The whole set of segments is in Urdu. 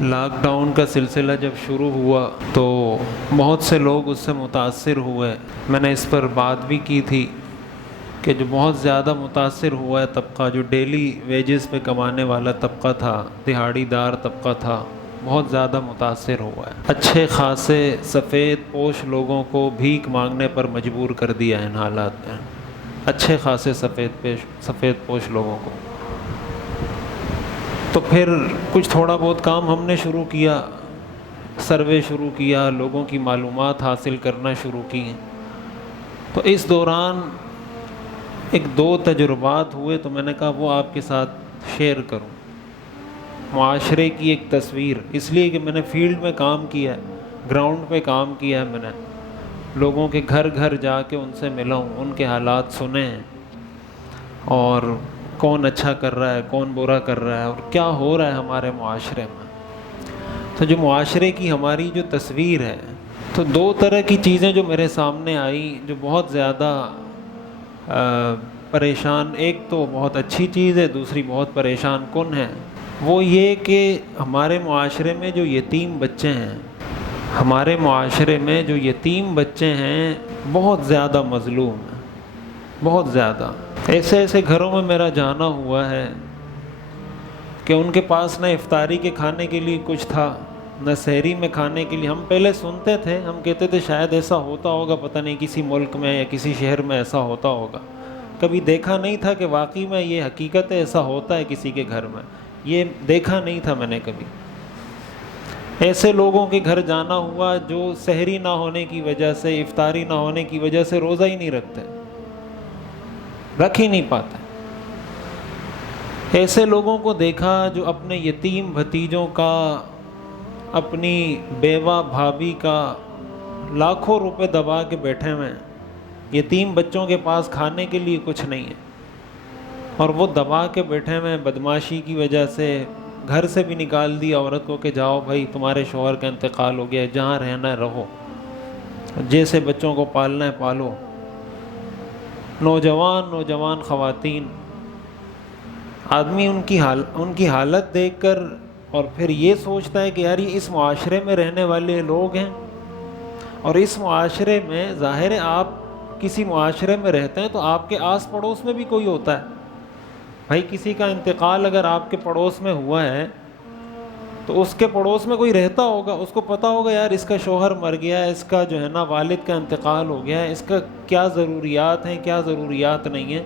لاک ڈاؤن کا سلسلہ جب شروع ہوا تو بہت سے لوگ اس سے متاثر ہوئے. میں نے اس پر بات بھی کی تھی کہ جو بہت زیادہ متاثر ہوا ہے طبقہ جو ڈیلی ویجز پہ کمانے والا طبقہ تھا، دہاڑی دار طبقہ تھا، بہت زیادہ متاثر ہوا ہے. اچھے خاصے سفید پوش لوگوں کو بھیک مانگنے پر مجبور کر دیا ہے ان حالات نے. اچھے خاصے سفید پوش لوگوں کو. تو پھر کچھ تھوڑا بہت کام ہم نے شروع کیا، سروے شروع کیا، لوگوں کی معلومات حاصل کرنا شروع کی. تو اس دوران ایک دو تجربات ہوئے تو میں نے کہا وہ آپ کے ساتھ شیئر کروں. معاشرے کی ایک تصویر، اس لیے کہ میں نے فیلڈ میں کام کیا ہے، گراؤنڈ پہ کام کیا ہے، میں نے لوگوں کے گھر گھر جا کے ان سے ملا ہوں، ان کے حالات سنے ہیں، اور کون اچھا کر رہا ہے، کون برا کر رہا ہے، اور کیا ہو رہا ہے ہمارے معاشرے میں. تو جو معاشرے کی ہماری جو تصویر ہے، تو دو طرح کی چیزیں جو میرے سامنے آئی جو بہت زیادہ پریشان، ایک تو بہت اچھی چیز ہے، دوسری بہت پریشان کن ہے. وہ یہ کہ ہمارے معاشرے میں جو یتیم بچے ہیں، ہمارے معاشرے میں جو یتیم بچے ہیں بہت زیادہ مظلوم ہیں، بہت زیادہ. ایسے ایسے گھروں میں میرا جانا ہوا ہے کہ ان کے پاس نہ افطاری کے کھانے کے لیے کچھ تھا، نہ سحری میں کھانے کے لیے. ہم پہلے سنتے تھے، ہم کہتے تھے شاید ایسا ہوتا ہوگا، پتہ نہیں کسی ملک میں یا کسی شہر میں ایسا ہوتا ہوگا. کبھی دیکھا نہیں تھا کہ واقعی میں یہ حقیقت ہے، ایسا ہوتا ہے کسی کے گھر میں. یہ دیکھا نہیں تھا میں نے کبھی. ایسے لوگوں کے گھر جانا ہوا جو سحری نہ ہونے کی وجہ سے، افطاری نہ ہونے کی وجہ سے روزہ ہی نہیں رکھتے، رکھ ہی نہیں پاتے. ایسے لوگوں کو دیکھا جو اپنے یتیم بھتیجوں کا، اپنی بیوہ بھابھی کا لاکھوں روپے دبا کے بیٹھے ہوئے ہیں. یتیم بچوں کے پاس کھانے کے لیے کچھ نہیں ہے، اور وہ دبا کے بیٹھے ہوئے ہیں. بدماشی کی وجہ سے گھر سے بھی نکال دی عورت کو کہ جاؤ بھائی تمہارے شوہر کا انتقال ہو گیا ہے، جہاں رہنا ہے رہو، جیسے بچوں کو پالنا ہے پالو. نوجوان خواتین، آدمی ان کی حالت دیکھ کر اور پھر یہ سوچتا ہے کہ یار یہ اس معاشرے میں رہنے والے لوگ ہیں، اور اس معاشرے میں ظاہر ہے آپ کسی معاشرے میں رہتے ہیں تو آپ کے آس پڑوس میں بھی کوئی ہوتا ہے. بھائی کسی کا انتقال اگر آپ کے پڑوس میں ہوا ہے تو اس کے پڑوس میں کوئی رہتا ہوگا، اس کو پتہ ہوگا یار اس کا شوہر مر گیا ہے، اس کا جو ہے نا والد کا انتقال ہو گیا ہے، اس کا کیا ضروریات ہیں، کیا ضروریات نہیں ہیں،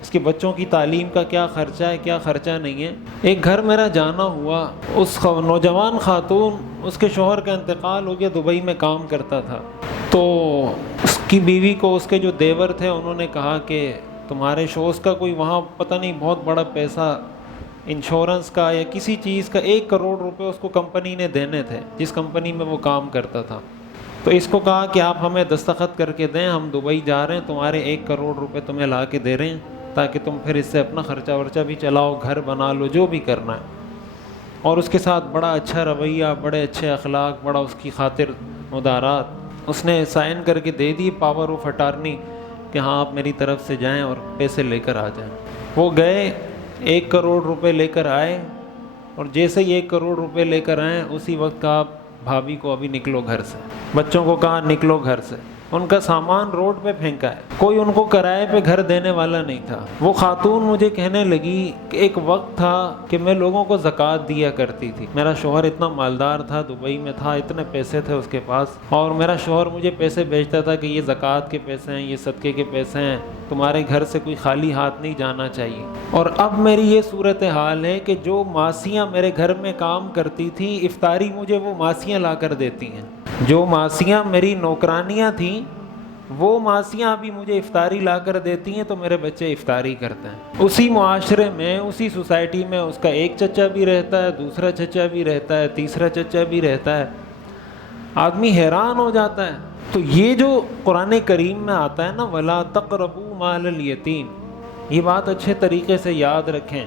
اس کے بچوں کی تعلیم کا کیا خرچہ ہے، کیا خرچہ نہیں ہے. ایک گھر میرا جانا ہوا، اس نوجوان خاتون، اس کے شوہر کا انتقال ہو گیا، دبئی میں کام کرتا تھا. تو اس کی بیوی کو اس کے جو دیور تھے انہوں نے کہا کہ تمہارے شوز کا کوئی وہاں پتہ نہیں بہت بڑا پیسہ انشورنس کا یا کسی چیز کا 1 کروڑ روپے اس کو کمپنی نے دینے تھے، جس کمپنی میں وہ کام کرتا تھا. تو اس کو کہا کہ آپ ہمیں دستخط کر کے دیں، ہم دبئی جا رہے ہیں، تمہارے 1 کروڑ روپے تمہیں لا کے دے رہے ہیں تاکہ تم پھر اس سے اپنا خرچہ ورچہ بھی چلاؤ، گھر بنا لو، جو بھی کرنا ہے. اور اس کے ساتھ بڑا اچھا رویہ، بڑے اچھے اخلاق، بڑا اس کی خاطر مدارات. اس نے سائن کر کے دے دی پاور آف اٹارنی کہ ہاں آپ میری طرف سے جائیں اور پیسے لے کر آ جائیں. وہ گئے، 1 کروڑ روپے لے کر آئے، اور جیسے ہی 1 کروڑ روپے لے کر آئے اسی وقت کہا بھابھی کو ابھی نکلو گھر سے، بچوں کو کہا نکلو گھر سے. ان کا سامان روڈ پہ پھینکا ہے، کوئی ان کو کرائے پہ گھر دینے والا نہیں تھا. وہ خاتون مجھے کہنے لگی کہ ایک وقت تھا کہ میں لوگوں کو زکوٰۃ دیا کرتی تھی، میرا شوہر اتنا مالدار تھا، دبئی میں تھا، اتنے پیسے تھے اس کے پاس، اور میرا شوہر مجھے پیسے بھیجتا تھا کہ یہ زکوٰۃ کے پیسے ہیں، یہ صدقے کے پیسے ہیں، تمہارے گھر سے کوئی خالی ہاتھ نہیں جانا چاہیے. اور اب میری یہ صورتحال ہے کہ جو ماسیاں میرے گھر میں کام کرتی تھیں، افطاری مجھے وہ ماسیاں لا کر دیتی ہیں. جو ماسیاں میری نوکرانیاں تھیں وہ ماسیاں ابھی مجھے افطاری لا کر دیتی ہیں، تو میرے بچے افطاری کرتے ہیں. اسی معاشرے میں، اسی سوسائٹی میں اس کا ایک چچا بھی رہتا ہے، دوسرا چچا بھی رہتا ہے، تیسرا چچا بھی رہتا ہے. آدمی حیران ہو جاتا ہے. تو یہ جو قرآن کریم میں آتا ہے نا وَلَا تَقْرَبُوا مَالَ الْيَتِيمِ، یہ بات اچھے طریقے سے یاد رکھیں.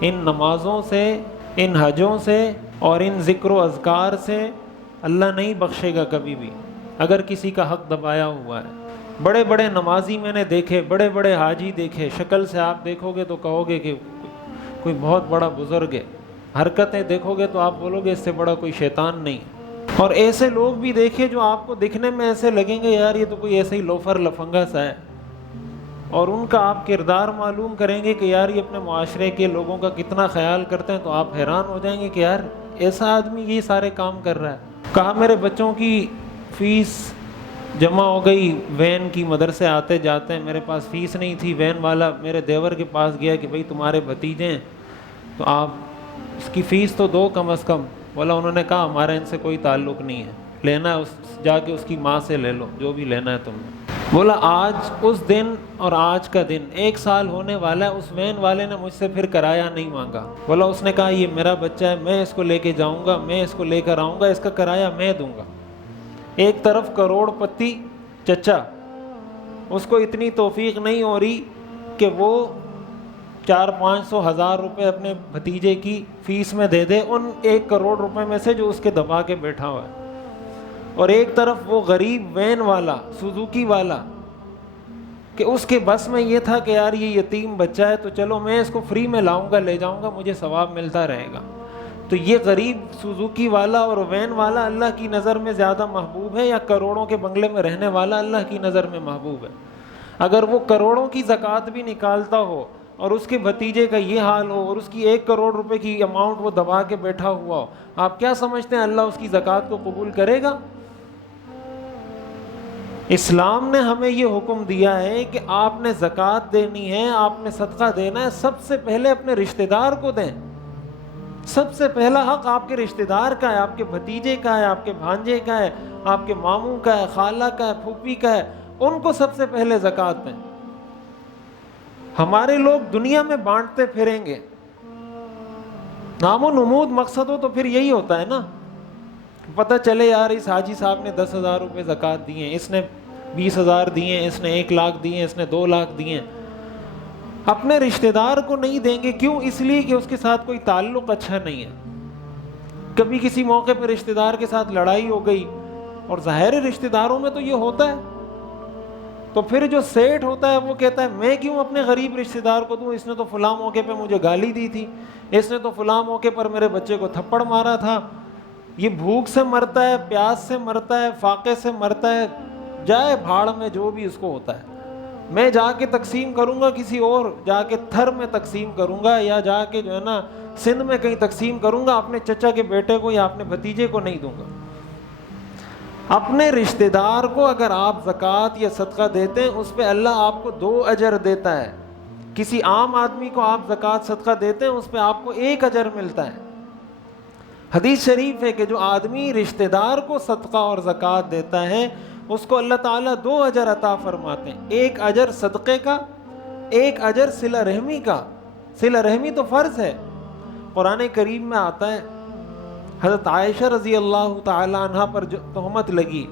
ان نمازوں سے، ان حجوں سے اور ان ذکر و اذکار سے اللہ نہیں بخشے گا کبھی بھی اگر کسی کا حق دبایا ہوا ہے. بڑے بڑے نمازی میں نے دیکھے، بڑے بڑے حاجی دیکھے، شکل سے آپ دیکھو گے تو کہو گے کہ کوئی بہت بڑا بزرگ ہے، حرکتیں دیکھو گے تو آپ بولو گے اس سے بڑا کوئی شیطان نہیں. اور ایسے لوگ بھی دیکھے جو آپ کو دکھنے میں ایسے لگیں گے یار یہ تو کوئی ایسے ہی لوفر لفنگا سا ہے, اور ان کا آپ کردار معلوم کریں گے کہ یار یہ اپنے معاشرے کے لوگوں کا کتنا خیال کرتے ہیں, تو آپ حیران ہو جائیں گے کہ یار ایسا آدمی یہ سارے کام کر رہا ہے. کہا میرے بچوں کی فیس جمع ہو گئی, وین کی, مدرسے آتے جاتے ہیں, میرے پاس فیس نہیں تھی. وین والا میرے دیور کے پاس گیا کہ بھئی تمہارے بھتیجے ہیں تو آپ اس کی فیس تو دو کم از کم. بولا انہوں نے کہا ہمارا ان سے کوئی تعلق نہیں ہے, لینا ہے اس جا کے اس کی ماں سے لے لو جو بھی لینا ہے تم نے. بولا آج اس دن اور آج کا دن 1 سال ہونے والا ہے, اس وین والے نے مجھ سے پھر کرایہ نہیں مانگا. بولا اس نے کہا یہ میرا بچہ ہے, میں اس کو لے کے جاؤں گا, میں اس کو لے کر آؤں گا, اس کا کرایہ میں دوں گا. ایک طرف کروڑ پتی چچا, اس کو اتنی توفیق نہیں ہو رہی کہ وہ 400-500 روپے اپنے بھتیجے کی فیس میں دے دے ان 1 کروڑ روپے میں سے جو اس کے دبا کے بیٹھا ہوا ہے. اور ایک طرف وہ غریب وین والا, سوزوکی والا, کہ اس کے بس میں یہ تھا کہ یار یہ یتیم بچہ ہے تو چلو میں اس کو فری میں لاؤں گا, لے جاؤں گا, مجھے ثواب ملتا رہے گا. تو یہ غریب سوزوکی والا اور وین والا اللہ کی نظر میں زیادہ محبوب ہے یا کروڑوں کے بنگلے میں رہنے والا اللہ کی نظر میں محبوب ہے؟ اگر وہ کروڑوں کی زکوٰۃ بھی نکالتا ہو اور اس کے بھتیجے کا یہ حال ہو اور اس کی 1 کروڑ روپے کی اماؤنٹ وہ دبا کے بیٹھا ہوا ہو, آپ کیا سمجھتے ہیں اللہ اس کی زکوٰۃ کو قبول کرے گا؟ اسلام نے ہمیں یہ حکم دیا ہے کہ آپ نے زکوٰۃ دینی ہے, آپ نے صدقہ دینا ہے, سب سے پہلے اپنے رشتہ دار کو دیں. سب سے پہلا حق آپ کے رشتہ دار کا ہے, آپ کے بھتیجے کا ہے, آپ کے بھانجے کا ہے, آپ کے ماموں کا ہے, خالہ کا ہے, پھوپھی کا ہے, ان کو سب سے پہلے زکوٰۃ دیں. ہمارے لوگ دنیا میں بانٹتے پھریں گے, نام و نمود مقصد ہو تو پھر یہی ہوتا ہے نا, پتہ چلے یار اس حاجی صاحب نے 10,000 روپے زکوٰۃ دی ہیں, اس نے 20,000 دیے ہیں, اس نے 1 لاکھ دیے ہیں, اس نے 2 لاکھ دیے ہیں. اپنے رشتہ دار کو نہیں دیں گے, کیوں؟ اس لیے کہ اس کے ساتھ کوئی تعلق اچھا نہیں ہے. کبھی کسی موقع پہ رشتہ دار کے ساتھ لڑائی ہو گئی, اور ظاہر رشتہ داروں میں تو یہ ہوتا ہے, تو پھر جو سیٹ ہوتا ہے وہ کہتا ہے میں کیوں اپنے غریب رشتہ دار کو دوں, اس نے تو فلاں موقع پہ مجھے گالی دی تھی, اس نے تو فلاں موقع پر میرے بچے کو تھپڑ مارا تھا, یہ بھوک سے مرتا ہے, پیاس سے مرتا ہے, فاقے سے مرتا ہے, جائے بھاڑ میں جو بھی اس کو ہوتا ہے. میں جا کے تقسیم کروں گا, کسی اور جا کے تھر میں تقسیم کروں گا, یا جا کے جو ہے نا سندھ میں کہیں تقسیم کروں گا, اپنے چچا کے بیٹے کو یا اپنے بھتیجے کو نہیں دوں گا. اپنے رشتہ دار کو اگر آپ زکوٰۃ یا صدقہ دیتے ہیں اس پہ اللہ آپ کو 2 اجر دیتا ہے. کسی عام آدمی کو آپ زکوٰۃ صدقہ دیتے ہیں اس پہ آپ کو 1 اجر ملتا ہے. حدیث شریف ہے کہ جو آدمی رشتہ دار کو صدقہ اور زکوٰۃ دیتا ہے اس کو اللہ تعالیٰ 2 اجر عطا فرماتے ہیں, 1 اجر صدقے کا, 1 اجر صلہ رحمی کا. صلہ رحمی تو فرض ہے. قرآن کریم میں آتا ہے حضرت عائشہ رضی اللہ تعالی عنہ پر جو تہمت لگی,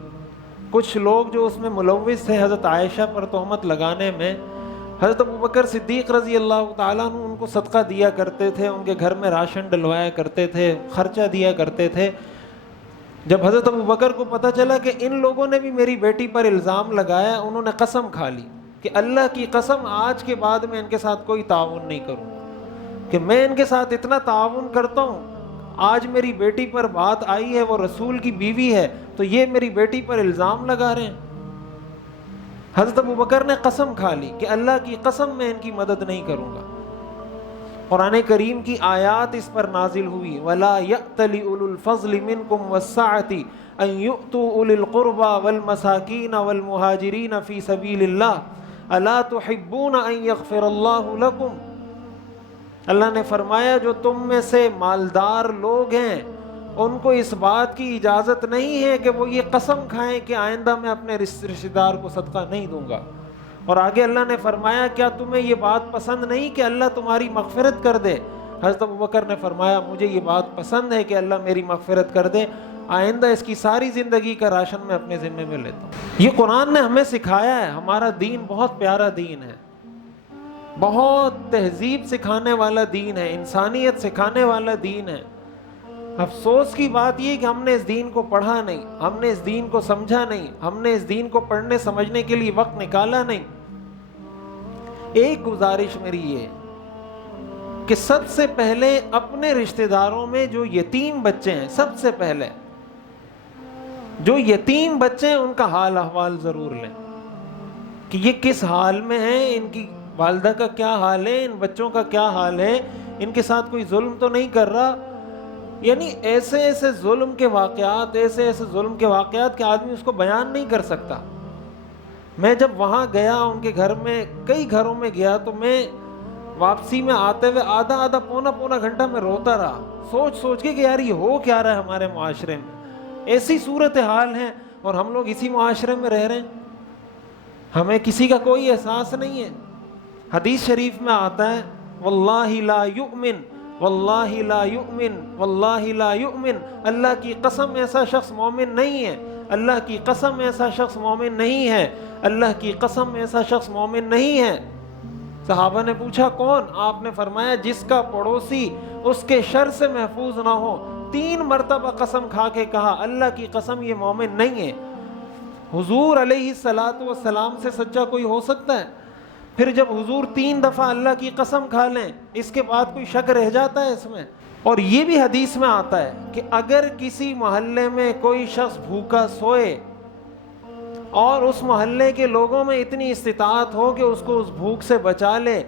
کچھ لوگ جو اس میں ملوث تھے حضرت عائشہ پر تہمت لگانے میں, حضرت ابوبکر صدیق رضی اللہ تعالیٰ عنہ ان کو صدقہ دیا کرتے تھے, ان کے گھر میں راشن ڈلوایا کرتے تھے, خرچہ دیا کرتے تھے. جب حضرت ابوبکر کو پتہ چلا کہ ان لوگوں نے بھی میری بیٹی پر الزام لگایا, انہوں نے قسم کھا لی کہ اللہ کی قسم آج کے بعد میں ان کے ساتھ کوئی تعاون نہیں کروں گا, کہ میں ان کے ساتھ اتنا تعاون کرتا ہوں, آج میری بیٹی پر بات آئی ہے, وہ رسول کی بیوی ہے, تو یہ میری بیٹی پر الزام لگا رہے ہیں. حضرت ابوبکر نے قسم کھا لی کہ اللہ کی قسم میں ان کی مدد نہیں کروں گا. قرآن کریم کی آیات اس پر نازل ہوئی, وَلَا يَأْتَلِ أُولُو الْفَضْلِ مِنْكُمْ وَالسَّعَةِ أَنْ يُؤْتُوا أُولِي الْقُرْبَى وَالْمَسَاكِينَ وَالْمُهَاجِرِينَ فِي سَبِيلِ اللَّهِ أَلَا تُحِبُّونَ أَنْ يَغْفِرَ اللَّهُ لَكُمْ. اللہ نے فرمایا جو تم میں سے مالدار لوگ ہیں ان کو اس بات کی اجازت نہیں ہے کہ وہ یہ قسم کھائیں کہ آئندہ میں اپنے رشتہ دار کو صدقہ نہیں دوں گا. اور آگے اللہ نے فرمایا کیا تمہیں یہ بات پسند نہیں کہ اللہ تمہاری مغفرت کر دے؟ حضرت ابوبکر نے فرمایا مجھے یہ بات پسند ہے کہ اللہ میری مغفرت کر دے, آئندہ اس کی ساری زندگی کا راشن میں اپنے ذمے میں لیتا ہوں. یہ قرآن نے ہمیں سکھایا ہے. ہمارا دین بہت پیارا دین ہے, بہت تہذیب سکھانے والا دین ہے, انسانیت سکھانے والا دین ہے. افسوس کی بات یہ کہ ہم نے اس دین کو پڑھا نہیں, ہم نے اس دین کو سمجھا نہیں, ہم نے اس دین کو پڑھنے سمجھنے کے لیے وقت نکالا نہیں. ایک گزارش میری یہ کہ کہ سب سے پہلے اپنے رشتہ داروں میں جو یتیم بچے ہیں، سب سے پہلے جو یتیم بچے ہیں ان کا حال احوال ضرور لیں کہ یہ کس حال میں ہیں، ان کی والدہ کا کیا حال ہے، ان بچوں کا کیا حال ہے، ان کے ساتھ کوئی ظلم تو نہیں کر رہا. یعنی ایسے ایسے ظلم کے واقعات کہ آدمی اس کو بیان نہیں کر سکتا. میں جب وہاں گیا ان کے گھر میں، کئی گھروں میں گیا، تو میں واپسی میں آتے ہوئے آدھا پونا گھنٹہ میں روتا رہا، سوچ کے کہ یار یہ ہو کیا رہا ہے ہمارے معاشرے میں. ایسی صورتحال ہے اور ہم لوگ اسی معاشرے میں رہ رہے ہیں، ہمیں کسی کا کوئی احساس نہیں ہے. حدیث شریف میں آتا ہے واللہ لا یؤمن، واللہ لا یؤمن، واللہ لا یؤمن، اللہ کی قسم ایسا شخص مومن نہیں ہے، اللہ کی قسم ایسا شخص مومن نہیں ہے، اللہ کی قسم ایسا شخص مومن نہیں ہے. صحابہ نے پوچھا کون؟ آپ نے فرمایا جس کا پڑوسی اس کے شر سے محفوظ نہ ہو. 3 مرتبہ قسم کھا کے کہا اللہ کی قسم یہ مومن نہیں ہے. حضور علیہ الصلاۃ والسلام سے سچا کوئی ہو سکتا ہے؟ پھر جب حضور 3 دفعہ اللہ کی قسم کھا لیں، اس کے بعد کوئی شک رہ جاتا ہے اس میں؟ اور یہ بھی حدیث میں آتا ہے کہ اگر کسی محلے میں کوئی شخص بھوکا سوئے اور اس محلے کے لوگوں میں اتنی استطاعت ہو کہ اس کو اس بھوک سے بچا لے،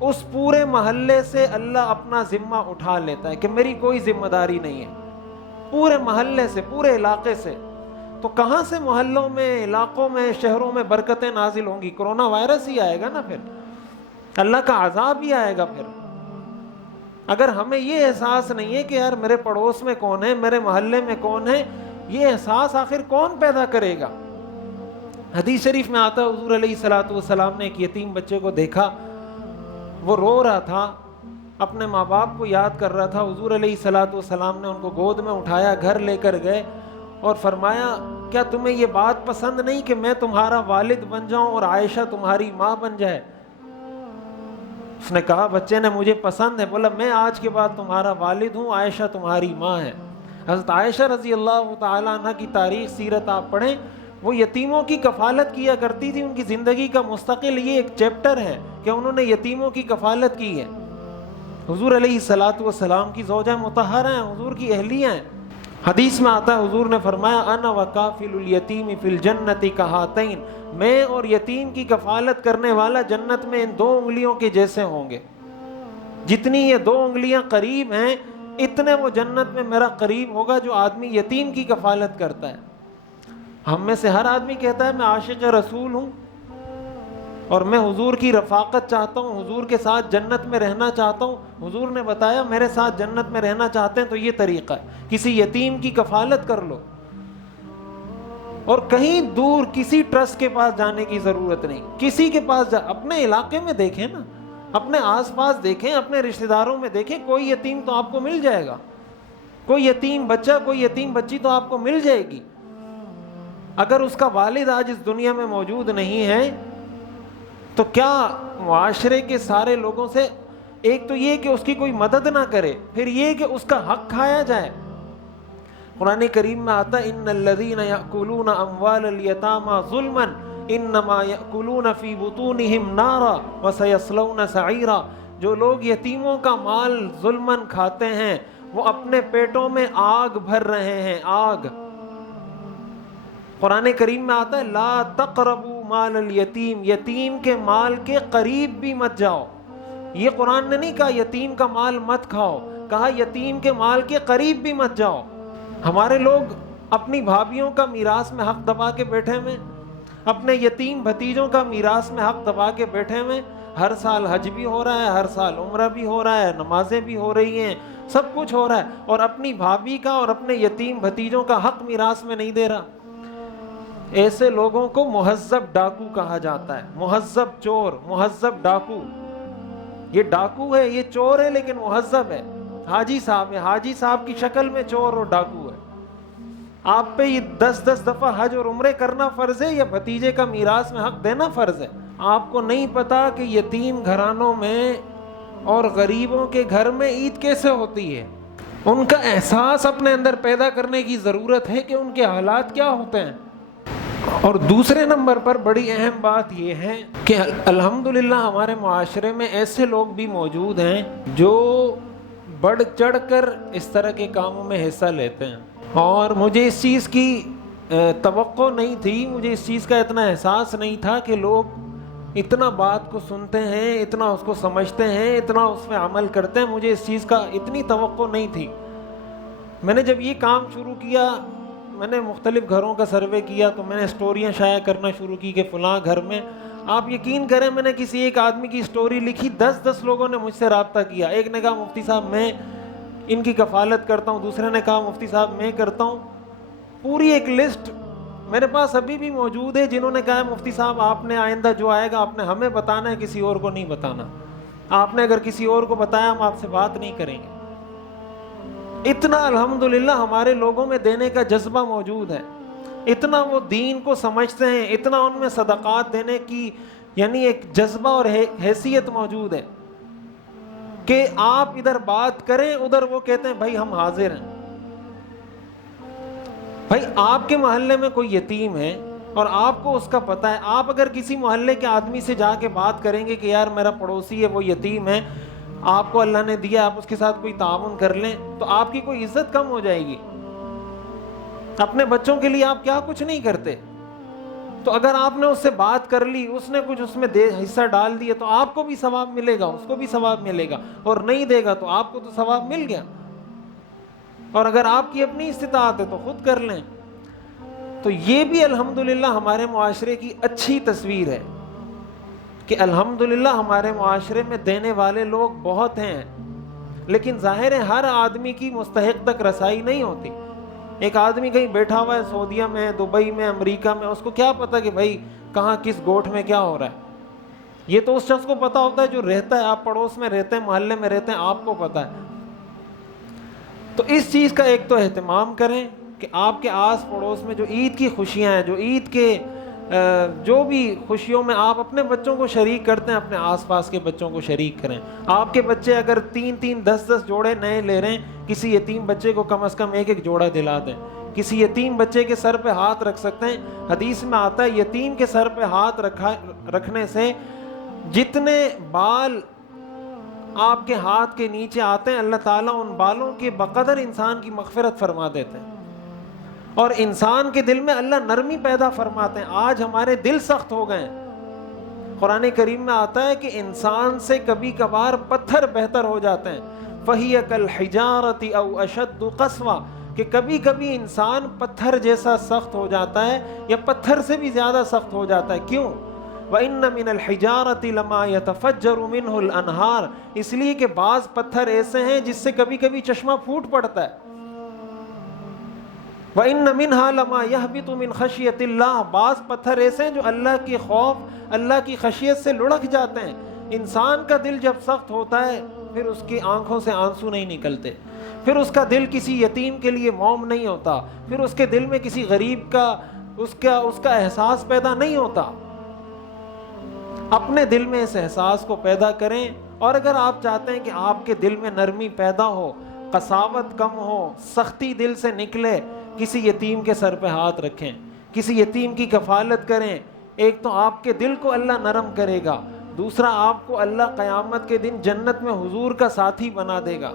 اس پورے محلے سے اللہ اپنا ذمہ اٹھا لیتا ہے کہ میری کوئی ذمہ داری نہیں ہے، پورے محلے سے، پورے علاقے سے. تو کہاں سے محلوں میں، علاقوں میں، شہروں میں برکتیں نازل ہوں گی؟ کرونا وائرس ہی آئے گا نا، پھر اللہ کا عذاب ہی آئے گا. پھر اگر ہمیں یہ احساس نہیں ہے کہ یار میرے پڑوس میں کون ہے، میرے محلے میں کون ہے، یہ احساس آخر کون پیدا کرے گا؟ حدیث شریف میں آتا ہے حضور علیہ الصلوۃ والسلام نے ایک یتیم بچے کو دیکھا، وہ رو رہا تھا، اپنے ماں باپ کو یاد کر رہا تھا. حضور علیہ الصلوۃ والسلام نے ان کو گود میں اٹھایا، گھر لے کر گئے اور فرمایا کیا تمہیں یہ بات پسند نہیں کہ میں تمہارا والد بن جاؤں اور عائشہ تمہاری ماں بن جائے؟ اس نے کہا بچے نے مجھے پسند ہے. بولا میں آج کے بعد تمہارا والد ہوں، عائشہ تمہاری ماں ہے. حضرت عائشہ رضی اللہ تعالیٰ عنہ کی تاریخ، سیرت آپ پڑھیں، وہ یتیموں کی کفالت کیا کرتی تھی. ان کی زندگی کا مستقل یہ ایک چیپٹر ہے کہ انہوں نے یتیموں کی کفالت کی ہے. حضور علیہ الصلوۃ والسلام کی زوجہ مطہرہ ہیں، حضور کی اہلیہ ہیں. حدیث میں آتا ہے حضور نے فرمایا انا وکافل الیتیم فی الجنۃ کہاتین، میں اور یتیم کی کفالت کرنے والا جنت میں ان 2 انگلیوں کے جیسے ہوں گے. جتنی یہ 2 انگلیاں قریب ہیں اتنے وہ جنت میں میرا قریب ہوگا جو آدمی یتیم کی کفالت کرتا ہے. ہم میں سے ہر آدمی کہتا ہے میں عاشق رسول ہوں اور میں حضور کی رفاقت چاہتا ہوں، حضور کے ساتھ جنت میں رہنا چاہتا ہوں. حضور نے بتایا میرے ساتھ جنت میں رہنا چاہتے ہیں تو یہ طریقہ ہے، کسی یتیم کی کفالت کر لو. اور کہیں دور کسی ٹرسٹ کے پاس جانے کی ضرورت نہیں، کسی کے پاس اپنے علاقے میں دیکھیں نا، اپنے آس پاس دیکھیں، اپنے رشتہ داروں میں دیکھیں، کوئی یتیم تو آپ کو مل جائے گا، کوئی یتیم بچہ، کوئی یتیم بچی تو آپ کو مل جائے گی. اگر اس کا والد آج اس دنیا میں موجود نہیں ہے تو کیا معاشرے کے سارے لوگوں سے، ایک تو یہ کہ اس کی کوئی مدد نہ کرے، پھر یہ کہ اس کا حق کھایا جائے. قرآن کریم میں آتا ہے ان الذین یأکلون اموال الیتامی ظلما انما یأکلون فی بطونہم نارا وسیصلون سعیرا. جو لوگ یتیموں کا مال ظلماً کھاتے ہیں وہ اپنے پیٹوں میں آگ بھر رہے ہیں، آگ. قرآن کریم میں آتا ہے لا تقربوا مال الیتیم، یتیم کے مال کے قریب بھی مت جاؤ. یہ قرآن نے نہیں کہا یتیم کا مال مت کھاؤ، کہا یتیم کے مال کے قریب بھی مت جاؤ. ہمارے لوگ اپنی بھابھیوں کا میراث میں حق دبا کے بیٹھے ہوئے، اپنے یتیم بھتیجوں کا میراث میں حق دبا کے بیٹھے ہوئے. ہر سال حج بھی ہو رہا ہے، ہر سال عمرہ بھی ہو رہا ہے، نمازیں بھی ہو رہی ہیں، سب کچھ ہو رہا ہے، اور اپنی بھابھی کا اور اپنے یتیم بھتیجوں کا حق میراث میں نہیں دے رہا. ایسے لوگوں کو مہذب ڈاکو کہا جاتا ہے، مہذب چور، مہذب ڈاکو. یہ ڈاکو ہے، یہ چور ہے لیکن مہذب ہے. حاجی صاحب ہے، حاجی صاحب کی شکل میں چور اور ڈاکو ہے. آپ پہ یہ 10 دفعہ حج اور عمرے کرنا فرض ہے یا بھتیجے کا میراث میں حق دینا فرض ہے؟ آپ کو نہیں پتا کہ یتیم گھرانوں میں اور غریبوں کے گھر میں عید کیسے ہوتی ہے. ان کا احساس اپنے اندر پیدا کرنے کی ضرورت ہے کہ ان کے حالات کیا ہوتے ہیں. اور دوسرے نمبر پر بڑی اہم بات یہ ہے کہ الحمدللہ ہمارے معاشرے میں ایسے لوگ بھی موجود ہیں جو بڑھ چڑھ کر اس طرح کے کاموں میں حصہ لیتے ہیں، اور مجھے اس چیز کی توقع نہیں تھی، مجھے اس چیز کا اتنا احساس نہیں تھا کہ لوگ اتنا بات کو سنتے ہیں، اتنا اس کو سمجھتے ہیں، اتنا اس پہ عمل کرتے ہیں. مجھے اس چیز کا اتنی توقع نہیں تھی. میں نے جب یہ کام شروع کیا، میں نے مختلف گھروں کا سروے کیا تو میں نے اسٹوریاں شائع کرنا شروع کی کہ فلاں گھر میں، آپ یقین کریں میں نے کسی ایک آدمی کی اسٹوری لکھی، 10 لوگوں نے مجھ سے رابطہ کیا. ایک نے کہا مفتی صاحب میں ان کی کفالت کرتا ہوں، دوسرے نے کہا مفتی صاحب میں کرتا ہوں. پوری ایک لسٹ میرے پاس ابھی بھی موجود ہے جنہوں نے کہا مفتی صاحب آپ نے آئندہ جو آئے گا آپ نے ہمیں بتانا ہے، کسی اور کو نہیں بتانا. آپ نے اگر کسی اور کو بتایا ہم آپ سے بات نہیں کریں گے. اتنا الحمدللہ ہمارے لوگوں میں دینے کا جذبہ موجود ہے، اتنا وہ دین کو سمجھتے ہیں، اتنا ان میں صدقات دینے کی یعنی ایک جذبہ اور حیثیت موجود ہے کہ آپ ادھر بات کریں ادھر وہ کہتے ہیں بھائی ہم حاضر ہیں. بھائی آپ کے محلے میں کوئی یتیم ہے اور آپ کو اس کا پتہ ہے، آپ اگر کسی محلے کے آدمی سے جا کے بات کریں گے کہ یار میرا پڑوسی ہے وہ یتیم ہے، آپ کو اللہ نے دیا، آپ اس کے ساتھ کوئی تعاون کر لیں، تو آپ کی کوئی عزت کم ہو جائے گی. اپنے بچوں کے لیے آپ کیا کچھ نہیں کرتے، تو اگر آپ نے اس سے بات کر لی، اس نے کچھ اس میں حصہ ڈال دیا تو آپ کو بھی ثواب ملے گا، اس کو بھی ثواب ملے گا، اور نہیں دے گا تو آپ کو تو ثواب مل گیا. اور اگر آپ کی اپنی استطاعت ہے تو خود کر لیں. تو یہ بھی الحمدللہ ہمارے معاشرے کی اچھی تصویر ہے کہ الحمدللہ ہمارے معاشرے میں دینے والے لوگ بہت ہیں، لیکن ظاہر ہے ہر آدمی کی مستحق تک رسائی نہیں ہوتی. ایک آدمی کہیں بیٹھا ہوا ہے سعودیہ میں، دبئی میں، امریکہ میں، اس کو کیا پتا کہ بھائی کہاں کس گوٹھ میں کیا ہو رہا ہے. یہ تو اس شخص کو پتا ہوتا ہے جو رہتا ہے، آپ پڑوس میں رہتے ہیں، محلے میں رہتے ہیں، آپ کو پتا ہے. تو اس چیز کا ایک تو اہتمام کریں کہ آپ کے آس پڑوس میں جو عید کی خوشیاں ہیں، جو عید کے جو بھی خوشیوں میں آپ اپنے بچوں کو شریک کرتے ہیں، اپنے آس پاس کے بچوں کو شریک کریں. آپ کے بچے اگر 3 10 جوڑے نئے لے رہے ہیں، کسی یتیم بچے کو کم از کم ایک جوڑا دلا دیں. کسی یتیم بچے کے سر پہ ہاتھ رکھ سکتے ہیں. حدیث میں آتا ہے یتیم کے سر پہ ہاتھ رکھنے سے جتنے بال آپ کے ہاتھ کے نیچے آتے ہیں اللہ تعالیٰ ان بالوں کے بقدر انسان کی مغفرت فرما دیتے ہیں، اور انسان کے دل میں اللہ نرمی پیدا فرماتے ہیں. آج ہمارے دل سخت ہو گئے ہیں. قرآن کریم میں آتا ہے کہ انسان سے کبھی کبھار پتھر بہتر ہو جاتے ہیں. فَهِيَ كَالْحِجَارَةِ أَوْ أَشَدُّ قَسْوَةً، کہ کبھی کبھی انسان پتھر جیسا سخت ہو جاتا ہے یا پتھر سے بھی زیادہ سخت ہو جاتا ہے. کیوں؟ وَإِنَّ مِنَ الْحِجَارَةِ لَمَا يَتَفَجَّرُ مِنْهُ الْأَنْهَارُ، اس لیے کہ بعض پتھر ایسے ہیں جس سے کبھی کبھی چشمہ پھوٹ پڑتا ہے. وَإِنَّ مِنْهَا لَمَا يَهْبِطُ مِنْ خَشْيَةِ اللَّهِ، بعض پتھر ایسے ہیں جو اللہ کی خوف، اللہ کی خشیت سے لڑک جاتے ہیں. انسان کا دل جب سخت ہوتا ہے پھر اس کی آنکھوں سے آنسو نہیں نکلتے، پھر اس کا دل کسی یتیم کے لیے موم نہیں ہوتا، پھر اس کے دل میں کسی غریب کا اس کا احساس پیدا نہیں ہوتا. اپنے دل میں اس احساس کو پیدا کریں، اور اگر آپ چاہتے ہیں کہ آپ کے دل میں نرمی پیدا ہو، قساوت کم ہو، سختی دل سے نکلے، کسی یتیم کے سر پہ ہاتھ رکھیں، کسی یتیم کی کفالت کریں. ایک تو آپ کے دل کو اللہ نرم کرے گا، دوسرا آپ کو اللہ قیامت کے دن جنت میں حضور کا ساتھی بنا دے گا.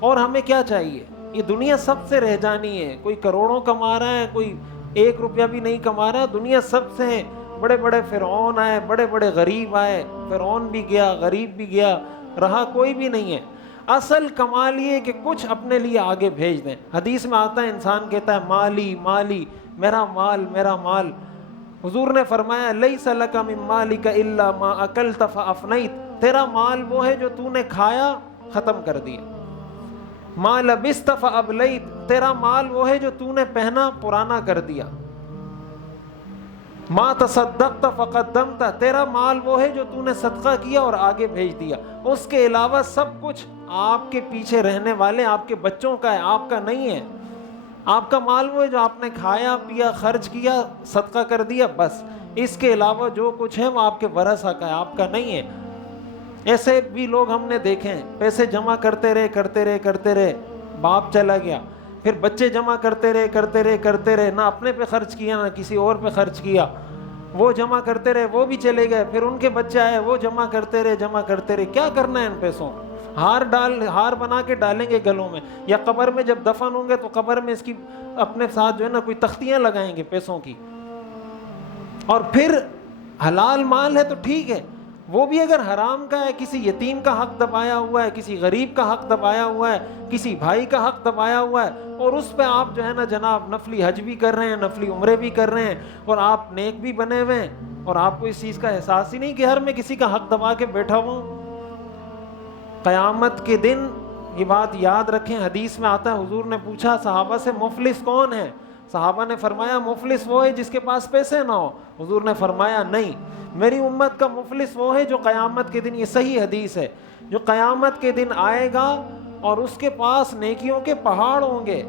اور ہمیں کیا چاہیے؟ یہ دنیا سب سے رہ جانی ہے. کوئی کروڑوں کما رہا ہے، کوئی 1 روپیہ بھی نہیں کما رہا. دنیا سب سے بڑے بڑے فرعون آئے، بڑے بڑے غریب آئے، فرعون بھی گیا، غریب بھی گیا، رہا کوئی بھی نہیں ہے. اصل کمال یہ کہ کچھ اپنے لیے آگے بھیج دیں. حدیث میں آتا ہے انسان کہتا ہے مالی مالی، میرا مال میرا مال. حضور نے فرمایا لیس لک من مالک الا ما اکلت فافنیت، تیرا مال وہ ہے جو تو نے کھایا ختم کر دیا. ما لبست فابلیت، تیرا مال وہ ہے جو تو نے پہنا پرانا کر دیا. ما تصدقت فقدمت، تیرا مال وہ ہے جو تو نے صدقہ کیا اور آگے بھیج دیا. اس کے علاوہ سب کچھ آپ کے پیچھے رہنے والے آپ کے بچوں کا ہے، آپ کا نہیں ہے. آپ کا مال وہ ہے جو آپ نے کھایا پیا خرچ کیا صدقہ کر دیا، بس. اس کے علاوہ جو کچھ ہے وہ آپ کے ورثہ کا ہے، آپ کا نہیں ہے. ایسے بھی لوگ ہم نے دیکھے ہیں، پیسے جمع کرتے رہے، باپ چلا گیا، پھر بچے جمع کرتے رہے، نہ اپنے پہ خرچ کیا نہ کسی اور پہ خرچ کیا، وہ جمع کرتے رہے، وہ بھی چلے گئے، پھر ان کے بچے آئے، وہ جمع کرتے رہے. کیا کرنا ہے ان پیسوں؟ ہار بنا کے ڈالیں گے گلوں میں، یا قبر میں جب دفن ہوں گے تو قبر میں اس کی اپنے ساتھ جو ہے نا کوئی تختیاں لگائیں گے پیسوں کی. اور پھر حلال مال ہے تو ٹھیک ہے، وہ بھی اگر حرام کا ہے، کسی یتیم کا حق دبایا ہوا ہے، کسی غریب کا حق دبایا ہوا ہے، کسی بھائی کا حق دبایا ہوا ہے، اور اس پہ آپ جو ہے نا جناب نفلی حج بھی کر رہے ہیں، نفلی عمرے بھی کر رہے ہیں، اور آپ نیک بھی بنے ہوئے ہیں، اور آپ کو اس چیز کا احساس ہی نہیں کہ ہر میں کسی کا حق دبا کے بیٹھا ہوا ہوں. قیامت کے دن یہ بات یاد رکھیں، حدیث میں آتا ہے، حضور نے پوچھا صحابہ سے مفلس کون ہے؟ صحابہ نے فرمایا مفلس وہ ہے جس کے پاس پیسے نہ ہو. حضور نے فرمایا نہیں، میری امت کا مفلس وہ ہے جو قیامت کے دن، یہ صحیح حدیث ہے، جو قیامت کے دن آئے گا اور اس کے پاس نیکیوں کے پہاڑ ہوں گے،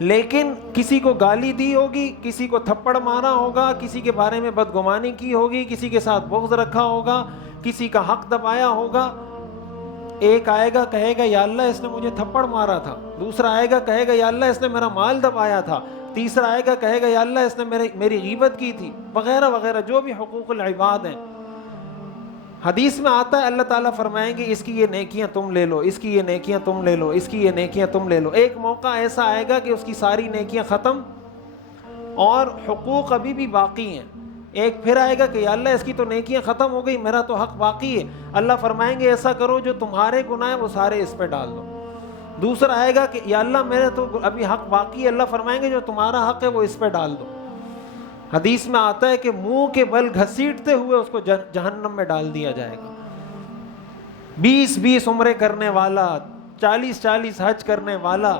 لیکن کسی کو گالی دی ہوگی، کسی کو تھپڑ مارا ہوگا، کسی کے بارے میں بدگمانی کی ہوگی، کسی کے ساتھ بغض رکھا ہوگا، کسی کا حق دبایا ہوگا. ایک آئے گا کہے گا یا اللہ اس نے مجھے تھپڑ مارا تھا، دوسرا آئے گا کہے گا یا اللہ اس نے میرا مال دبایا تھا، تیسرا آئے گا کہے گا یا اللہ اس نے میری غیبت کی تھی، وغیرہ وغیرہ جو بھی حقوق العباد ہیں. حدیث میں آتا ہے اللہ تعالیٰ فرمائیں گے اس کی یہ نیکیاں تم لے لو، اس کی یہ نیکیاں تم لے لو، اس کی یہ نیکیاں تم لے لو. ایک موقع ایسا آئے گا کہ اس کی ساری نیکیاں ختم اور حقوق ابھی بھی باقی ہیں. ایک پھر آئے گا کہ یا اللہ اس کی تو نیکیاں ختم ہو گئی، میرا تو حق باقی ہے. اللہ فرمائیں گے ایسا کرو جو تمہارے گناہ ہیں وہ سارے اس پہ ڈال دو. دوسرا آئے گا کہ یا اللہ میرے تو ابھی حق باقی ہے، اللہ فرمائیں گے جو تمہارا حق ہے وہ اس پہ ڈال دو. حدیث میں آتا ہے کہ منہ کے بل گھسیٹتے ہوئے اس کو جہنم میں ڈال دیا جائے گا. 20 عمرے کرنے والا، 40 حج کرنے والا،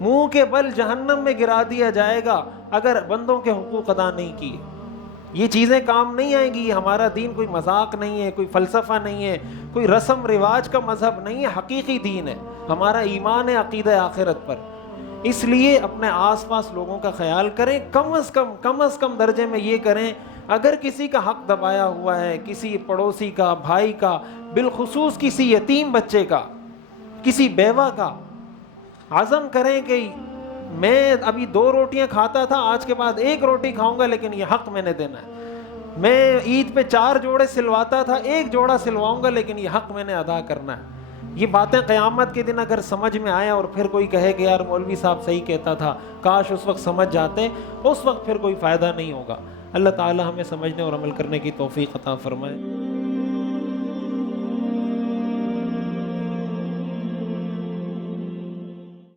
منہ کے بل جہنم میں گرا دیا جائے گا اگر بندوں کے حقوق ادا نہیں کیے. یہ چیزیں کام نہیں آئیں گی. ہمارا دین کوئی مذاق نہیں ہے، کوئی فلسفہ نہیں ہے، کوئی رسم رواج کا مذہب نہیں ہے، حقیقی دین ہے. ہمارا ایمان ہے عقیدہ آخرت پر. اس لیے اپنے آس پاس لوگوں کا خیال کریں، کم از کم درجے میں یہ کریں، اگر کسی کا حق دبایا ہوا ہے، کسی پڑوسی کا، بھائی کا، بالخصوص کسی یتیم بچے کا، کسی بیوہ کا، عزم کریں کہ میں ابھی 2 روٹیاں کھاتا تھا، آج کے بعد 1 روٹی کھاؤں گا، لیکن یہ حق میں نے دینا ہے. میں عید پہ 4 جوڑے سلواتا تھا، 1 جوڑا سلواؤں گا، لیکن یہ حق میں نے ادا کرنا ہے. یہ باتیں قیامت کے دن اگر سمجھ میں آئیں اور پھر کوئی کہے کہ یار مولوی صاحب صحیح کہتا تھا، کاش اس وقت سمجھ جاتے، اس وقت پھر کوئی فائدہ نہیں ہوگا. اللہ تعالی ہمیں سمجھنے اور عمل کرنے کی توفیق عطا فرمائے.